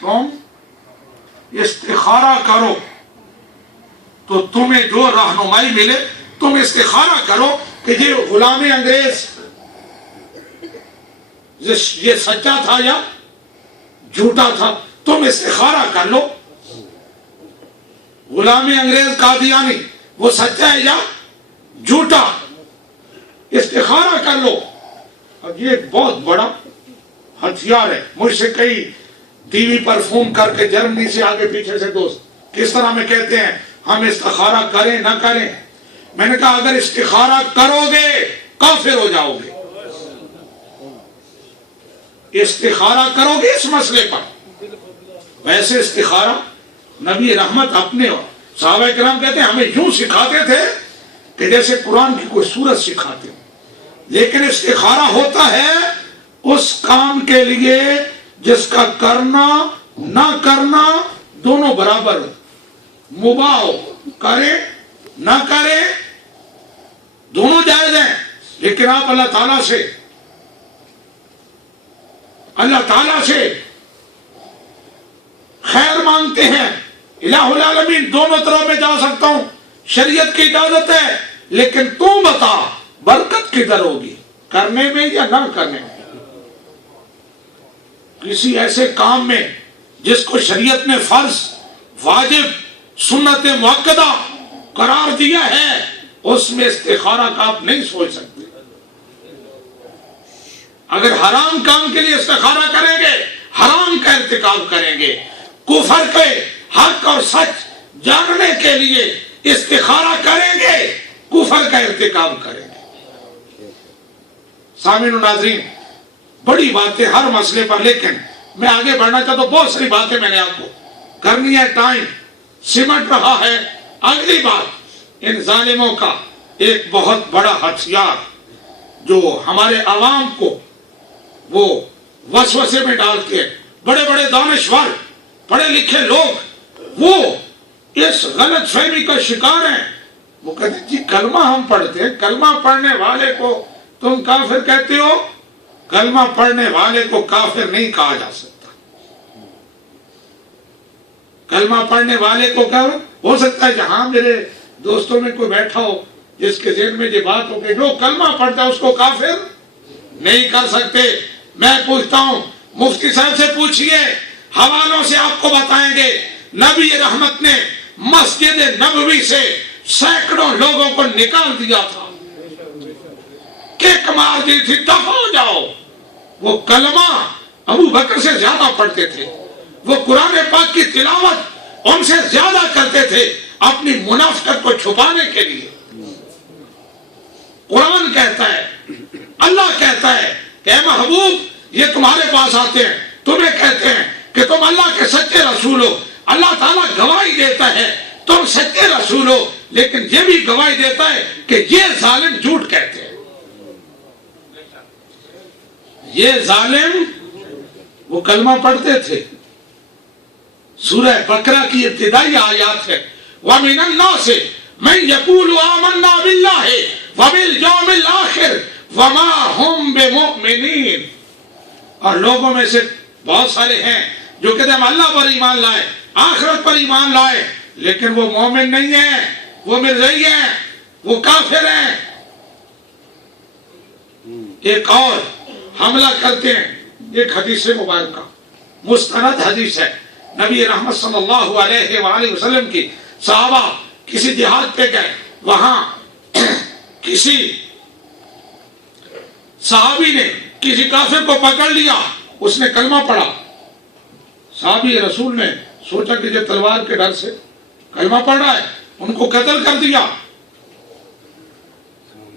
تم استخارہ کرو تو تمہیں جو رہنمائی ملے، تم استخارہ کرو کہ یہ غلام انگریز یہ سچا تھا یا جھوٹا تھا، تم استخارہ کر لو، غلام انگریز قادیانی وہ سچا ہے یا جھوٹا، استخارہ کر لو۔ اب یہ بہت بڑا ہتھیار ہے۔ مجھ سے کئی ٹی وی پر فون کر کے جرمنی سے آگے پیچھے سے دوست کس طرح میں کہتے ہیں ہم استخارہ کریں نہ کریں، میں نے کہا اگر استخارہ کرو گے کافر ہو جاؤ گے، استخارہ کرو گے اس مسئلے پر۔ ویسے استخارہ نبی رحمت اپنے صحابہ کرام کہتے ہیں ہمیں یوں سکھاتے تھے کہ جیسے قرآن کی کوئی سورت سکھاتے ہیں، لیکن استخارہ ہوتا ہے اس کام کے لیے جس کا کرنا نہ کرنا دونوں برابر ہو، مباح ہو، کرے نہ کرے دونوں جائز ہیں، لیکن آپ اللہ تعالیٰ سے خیر مانگتے ہیں، الہ العالمین دونوں طرف میں جا سکتا ہوں، شریعت کی اجازت ہے، لیکن تو بتا برکت کدھر ہوگی، کرنے میں یا نہ کرنے میں؟ کسی ایسے کام میں جس کو شریعت نے فرض، واجب، سنت مؤکدہ قرار دیا ہے، اس میں استخارہ کا آپ نہیں سوچ سکتے۔ اگر حرام کام کے لیے استخارہ کریں گے، حرام کا ارتکاب کریں گے، کفر کے حق اور سچ جاننے کے لیے استخارہ کریں گے، کفر کا ارتکاب کریں گے۔ سامعین و ناظرین، بڑی باتیں ہر مسئلے پر، لیکن میں آگے بڑھنا چاہتا ہوں، بہت ساری باتیں میں نے آپ کو کرنی ہے، ٹائم سمٹ رہا ہے۔ اگلی بات، ان ظالموں کا ایک بہت بڑا ہتھیار جو ہمارے عوام کو وہ وسوسے میں ڈالتے ہیں، بڑے بڑے دانشور، پڑھے لکھے لوگ وہ اس غلط فہمی کا شکار ہیں۔ وہ کہتے ہیں جی کلمہ ہم پڑھتے ہیں، کلمہ پڑھنے والے کو تم کافر کہتے ہو، کلمہ پڑھنے والے کو کافر نہیں کہا جا سکتا۔ کلمہ پڑھنے والے کو کیا ہو سکتا ہے؟ جہاں میرے دوستوں میں کوئی بیٹھا ہو جس کے ذہن میں یہ بات ہو کہ جو کلمہ پڑھتا ہے اس کو کافر نہیں کر سکتے۔ میں پوچھتا ہوں، مفتی صاحب سے پوچھئے، حوالوں سے آپ کو بتائیں گے، نبی رحمت نے مسجد نبوی سے سینکڑوں لوگوں کو نکال دیا تھا، کک مار دی تھی، دفع ہو جاؤ۔ وہ کلمہ ابو بکر سے زیادہ پڑھتے تھے، وہ قرآن پاک کی تلاوت ان سے زیادہ کرتے تھے، اپنی منافقت کو چھپانے کے لیے۔ قرآن کہتا ہے، اللہ کہتا ہے کہ اے محبوب یہ تمہارے پاس آتے ہیں، تمہیں کہتے ہیں کہ تم اللہ کے سچے رسول ہو، اللہ تعالیٰ گواہی دیتا ہے تم سچے رسول ہو، لیکن یہ بھی گواہی دیتا ہے کہ یہ ظالم جھوٹ کہتے ہیں۔ یہ ظالم وہ کلمہ پڑھتے تھے۔ سورہ بقرہ کی ابتدائی آیات ہے، وَمِنَ النَّاسِ مَن يَقُولُ آمَنَّا بِاللَّهِ وَبِالْيَوْمِ الْآخِرِ وَمَا هُمْ بِمُؤْمِنِينَ، اور لوگوں میں سے بہت سارے ہیں جو کہتے ہیں ہم اللہ پر ایمان لائے، آخرت پر ایمان لائے، لیکن وہ مومن نہیں ہیں، وہ مرزائی ہیں، وہ کافر ہیں۔ ایک اور حملہ کرتے ہیں، ایک حدیث مبارکہ مستند حدیث ہے، نبی رحمت صلی اللہ علیہ وآلہ وسلم کی صحابہ کسی دیہات پہ گئے، وہاں کسی صحابی نے کسی کافر کو پکڑ لیا، اس نے کلمہ پڑھا، صحابی رسول نے سوچا کہ یہ تلوار کے ڈر سے کلمہ پڑھ رہا ہے، ان کو قتل کر دیا۔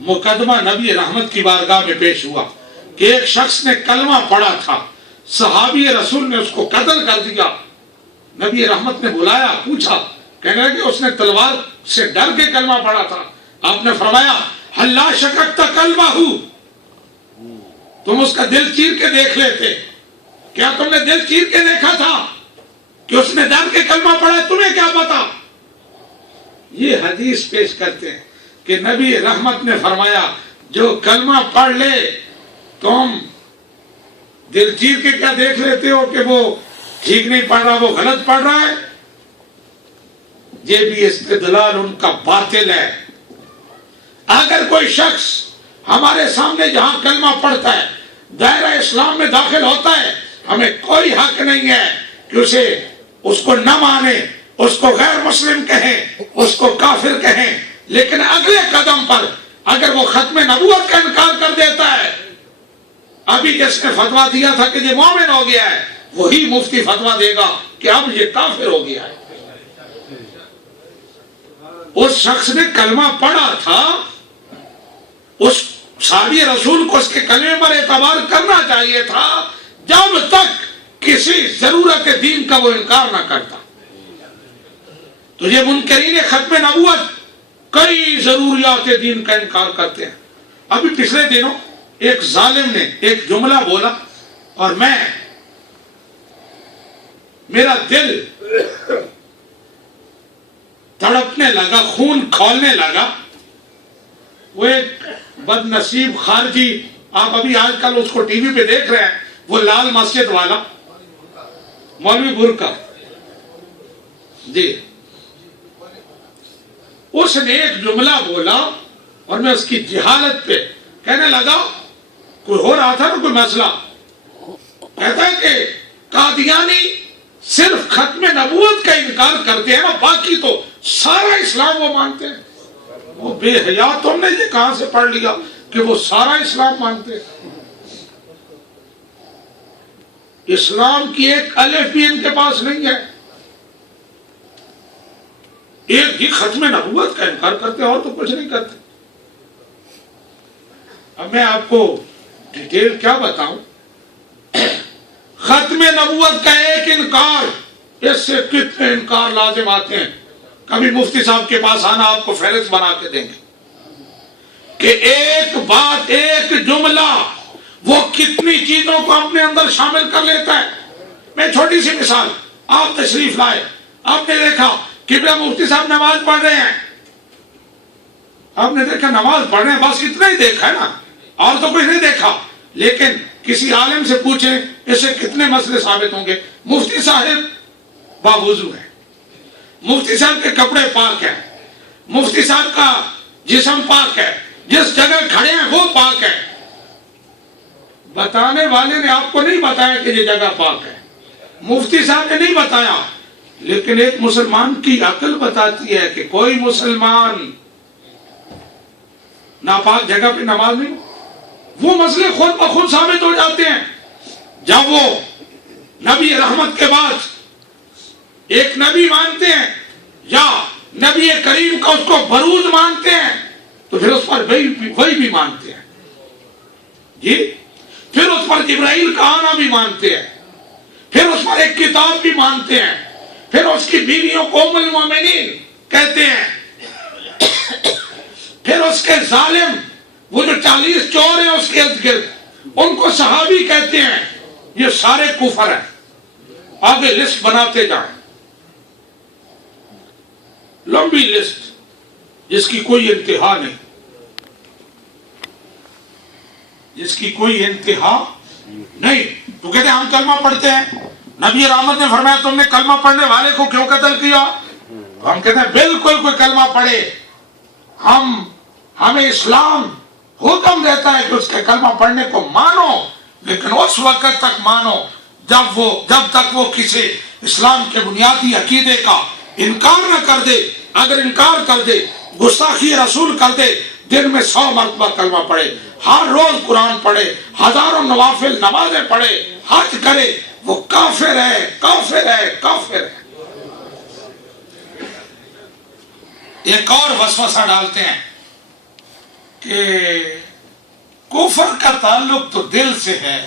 مقدمہ نبی رحمت کی بارگاہ میں پیش ہوا کہ ایک شخص نے کلمہ پڑھا تھا، صحابی رسول نے اس کو قتل کر دیا۔ نبی رحمت نے بلایا، پوچھا، کہنے لگے اس نے تلوار سے ڈر کے کلمہ پڑھا تھا۔ آپ نے فرمایا ہل لا شککت کلمہ، تم اس کا دل چیر کے دیکھ لیتے، کیا تم نے دل چیر کے دیکھا تھا کہ اس نے ڈر کے کلمہ پڑھا؟ تمہیں کیا پتا؟ یہ حدیث پیش کرتے ہیں کہ نبی رحمت نے فرمایا جو کلمہ پڑھ لے، تم دل چیر کے کیا دیکھ لیتے ہو کہ وہ ٹھیک نہیں پڑھ رہا، وہ غلط پڑھ رہا ہے، یہ بھی استدلال ان کا باطل ہے۔ اگر کوئی شخص ہمارے سامنے جہاں کلمہ پڑھتا ہے، دائرہ اسلام میں داخل ہوتا ہے، ہمیں کوئی حق نہیں ہے کہ اس کو نہ مانے، اس کو غیر مسلم کہیں، اس کو کافر کہیں، لیکن اگلے قدم پر اگر وہ ختم نبوت کا انکار کر دیتا ہے، ابھی جس نے فتویٰ دیا تھا کہ یہ مومن ہو گیا ہے، وہی مفتی فتویٰ دے گا کہ اب یہ کافر ہو گیا ہے۔ اس شخص نے کلمہ پڑھا تھا، اس صحابی رسول کو اس کے کلمے پر اعتبار کرنا چاہیے تھا جب تک کسی ضرورت دین کا وہ انکار نہ کرتا۔ تو یہ منکرین ختم نبوت کئی ضروریات دین کا انکار کرتے ہیں۔ ابھی پچھلے دنوں ایک ظالم نے ایک جملہ بولا اور میرا دل تڑپنے لگا، خون کھولنے لگا۔ وہ ایک بد نصیب خارجی، آپ ابھی آج کل اس کو ٹی وی پہ دیکھ رہے ہیں، وہ لال مسجد والا مولوی برکا جی، اس نے ایک جملہ بولا اور میں اس کی جہالت پہ کہنے لگا، کوئی ہو رہا تھا نا کوئی مسئلہ، کہتا ہے کہ قادیانی صرف ختم نبوت کا انکار کرتے ہیں نا، باقی تو سارا اسلام وہ مانتے ہیں۔ وہ بے حیا، تم نے یہ کہاں سے پڑھ لیا کہ وہ سارا اسلام مانتے ہیں؟ اسلام کی ایک الف بھی ان کے پاس نہیں ہے، ایک ہی ختم نبوت کا انکار کرتے اور تو کچھ نہیں کرتے۔ اب میں آپ کو ڈیٹیل کیا بتاؤں، ختم نبوت کا ایک انکار، اس سے کتنے انکار لازم آتے ہیں۔ کبھی مفتی صاحب کے پاس آنا، آپ کو فہرست بنا کے دیں گے کہ ایک بات، ایک جملہ وہ کتنی چیزوں کو اپنے اندر شامل کر لیتا ہے۔ میں چھوٹی سی مثال، آپ تشریف لائے، آپ نے دیکھا کہ مفتی صاحب نماز پڑھ رہے ہیں، آپ نے دیکھا نماز پڑھ رہے ہیں، بس اتنا ہی دیکھا ہے نا، اور تو کچھ نہیں دیکھا۔ لیکن کسی عالم سے پوچھیں اس سے کتنے مسئلے ثابت ہوں گے۔ مفتی صاحب باوضو ہیں، مفتی صاحب کے کپڑے پاک ہیں، مفتی صاحب کا جسم پاک ہے، جس جگہ کھڑے ہیں وہ پاک ہے۔ بتانے والے نے آپ کو نہیں بتایا کہ یہ جگہ پاک ہے، مفتی صاحب نے نہیں بتایا، لیکن ایک مسلمان کی عقل بتاتی ہے کہ کوئی مسلمان ناپاک جگہ پہ نماز نہیں۔ وہ مسئلے خود بخود ثابت ہو جاتے ہیں جب وہ نبی رحمت کے بعد ایک نبی مانتے ہیں یا نبی کریم کا اس کو بروز مانتے ہیں، تو پھر اس پر وہی بھی مانتے ہیں جی، پھر اس پر جبرائیل کا آنا بھی مانتے ہیں، پھر اس پر ایک کتاب بھی مانتے ہیں، پھر اس کی بیویوں کو ام المومنین کہتے ہیں، پھر اس کے ظالم وہ جو 40 چور ہیں اس کے ارد گرد، ان کو صحابی کہتے ہیں۔ یہ سارے کفر ہیں، آگے لسٹ بناتے جائیں، لمبی لسٹ جس کی کوئی انتہا نہیں، جس کی کوئی انتہا نہیں۔ تو کہتے ہیں ہم کلمہ پڑھتے ہیں، نبی رحمت نے فرمایا تم نے کلمہ پڑھنے والے کو کیوں قتل کیا؟ ہم کہتے ہیں بالکل کوئی کلمہ پڑھے، ہمیں اسلام حکم دیتا ہے کہ اس کے کلمہ پڑھنے کو مانو، لیکن اس وقت تک مانو جب تک وہ کسی اسلام کے بنیادی عقیدے کا انکار نہ کر دے۔ اگر انکار کر دے، گستاخی رسول کر دے، دن میں 100 مرتبہ کلمہ پڑھے، ہر روز قرآن پڑھے، ہزاروں نوافل نمازیں پڑھے، حج کرے، وہ کافر ہے، کافر ہے، کافر ہے۔ ایک اور وسوسہ ڈالتے ہیں کہ کفر کا تعلق تو دل سے ہے،